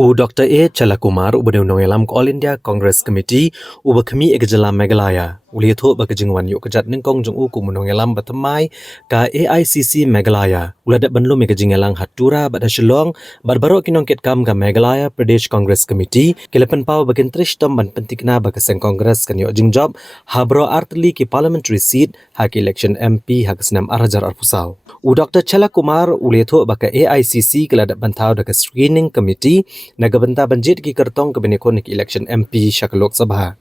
Dr. AICC Meghalaya All India Congress Committee Khami Ekajala Meghalaya Ulitho Bakajingwan Yokajat Ningkong Jung Kumunongelam Batamai Ka AICC Meghalaya Uladat Banlu Megajingalang Hatura Badashilong Barbaro Kinongket Kam Ka Meghalaya Pradesh Congress Committee Kilapan Pau Bakin Trishtom Ban Pentikna Bakaseng Congress Kanyo Jingjab Habro Artli Ki Parliamentary Seat Hak Election MP Hakasnam Arajar Arfusau Dr. Chalakumar Ulitho Baka AICC Keladat Bantau Daka Screening Committee Nagabanta banjit ki kertong ke benekon ki election MP Shak Lok Sabha.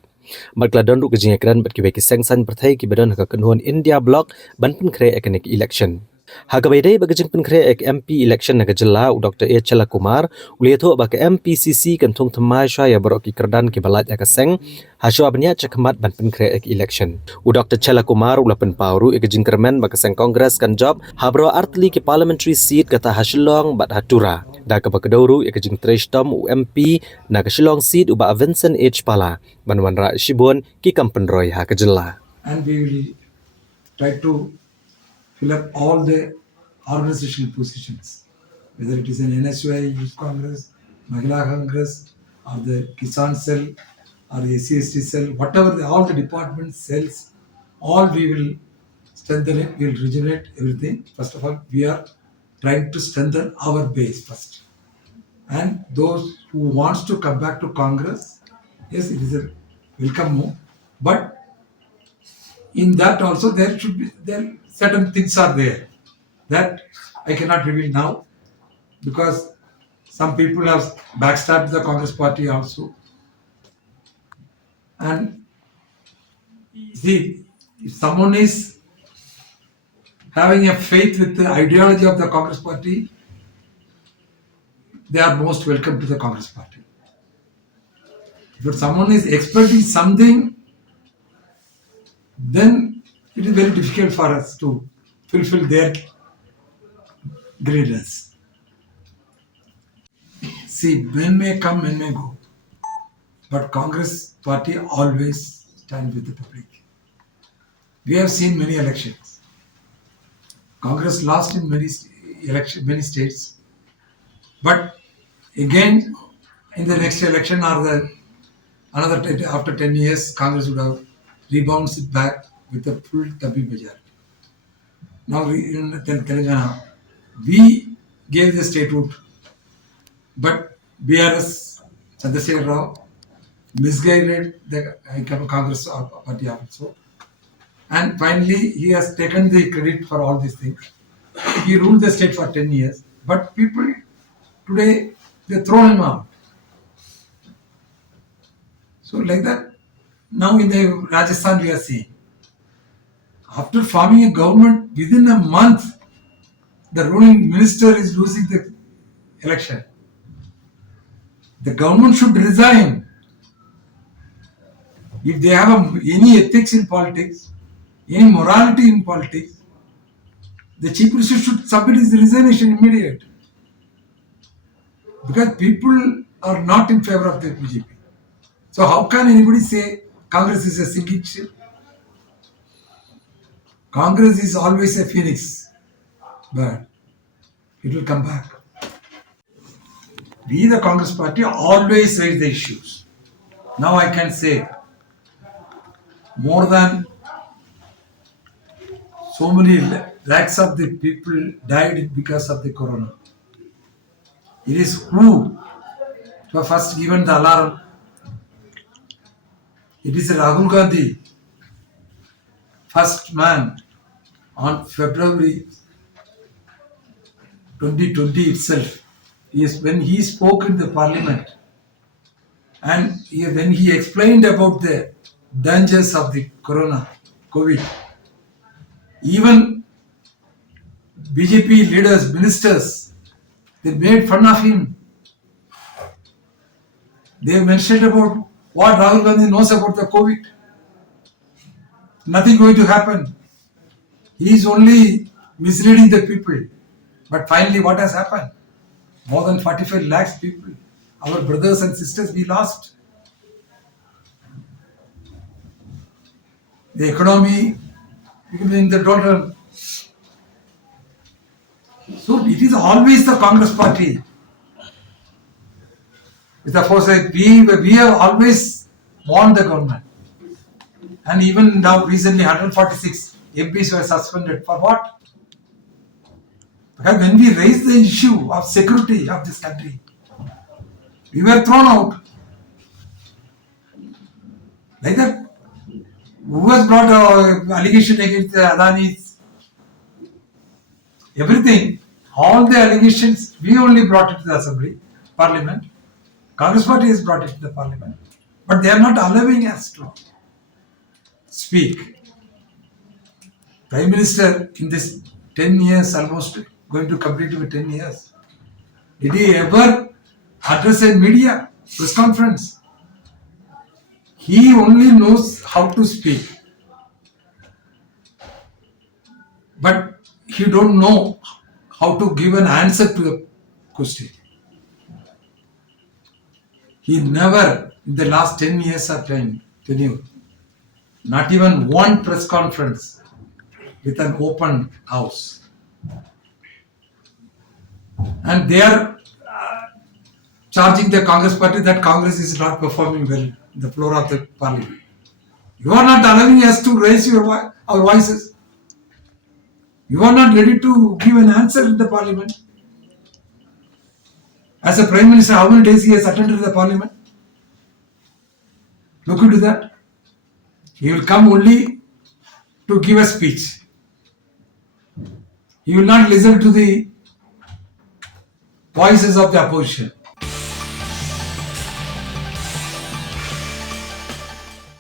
Markladon ru kejingakran bat ki beki sengsan perthai ki badan ka kenuan India block banpen kre ekanik election. Hagabaidai bagajing pen kre ek MP election nagajela Dr. AICC Kumar uliyatho baka MPCC kantung thamai shaya barok ki kerdan ki balat akaseng hasyo abnya chakmat banpen kre ek election. Dr. AICC Kumar ulapen pauru ekajing kermen baka seng kongres kan job habro artli ki parliamentary seat kata hasilong bat hatura. Daka Bakadauru Ekajing Treshtom UMP Nakashilong seat Uba Vincent H. Pala Banwanra Shibon Ki Kampenroy Hakajela. And we will try to fill up all the organizational positions, whether it is an NSY Youth Congress, Meghalaya Congress, or the Kisan cell, or the SC cell, whatever all the department cells, all we will strengthen it, we will regenerate everything. First of all, we are trying to strengthen our base first. And those who wants to come back to Congress, yes, it is a welcome move. But in that also there certain things are there that I cannot reveal now, because some people have backstabbed the Congress party also. And see, if someone is having a faith with the ideology of the Congress party, they are most welcome to the Congress party. If someone is expecting something, then it is very difficult for us to fulfill their grievance. See, men may come, men may go, but Congress party always stands with the public. We have seen many elections. Congress lost in many states, but again in the next election or after 10 years, Congress would have rebounds it back with a full Tabi majority. Now in Telangana, we gave the statehood, but BRS Chandrasekhar Rao misguided the Congress party also. And finally, he has taken the credit for all these things. He ruled the state for 10 years, but people today, they throw him out. So like that, now in the Rajasthan we are seeing, after forming a government, within a month, the ruling minister is losing the election. The government should resign. If they have any ethics in politics, any morality in politics, the chief minister should submit his resignation immediately. Because people are not in favor of the BJP. So how can anybody say Congress is a sinking ship? Congress is always a phoenix, but it will come back. We, the Congress party, always raise the issues. Now I can say more than so many lakhs of the people died because of the corona. It is who was first given the alarm. It is Rahul Gandhi, first man on February 2020 itself. When he spoke in the parliament and when he explained about the dangers of the COVID, even BJP leaders, ministers, they made fun of him. They mentioned about what Rahul Gandhi knows about the COVID. Nothing going to happen. He is only misleading the people. But finally, what has happened? More than 45 lakhs people, our brothers and sisters, we lost. The economy in the total. So it is always the Congress party with the foresight. We have always warned the government. And even now, recently, 146 MPs were suspended. For what? Because when we raised the issue of security of this country, we were thrown out. Like that, who has brought allegation against the Adani's? Everything, all the allegations, we only brought it to the assembly, parliament. Congress party has brought it to the parliament. But they are not allowing us to speak. Prime Minister in this 10 years, almost going to complete with 10 years, did he ever address a media press conference? He only knows how to speak. But he don't know how to give an answer to a question. He never, in the last 10 years of tenure, not even one press conference with an open house. And they are charging the Congress party that Congress is not performing well in the floor of the parliament. You are not allowing us to raise our voices. You are not ready to give an answer in the parliament. As a prime minister, how many days he has attended the parliament? Look into that. He will come only to give a speech. He will not listen to the voices of the opposition.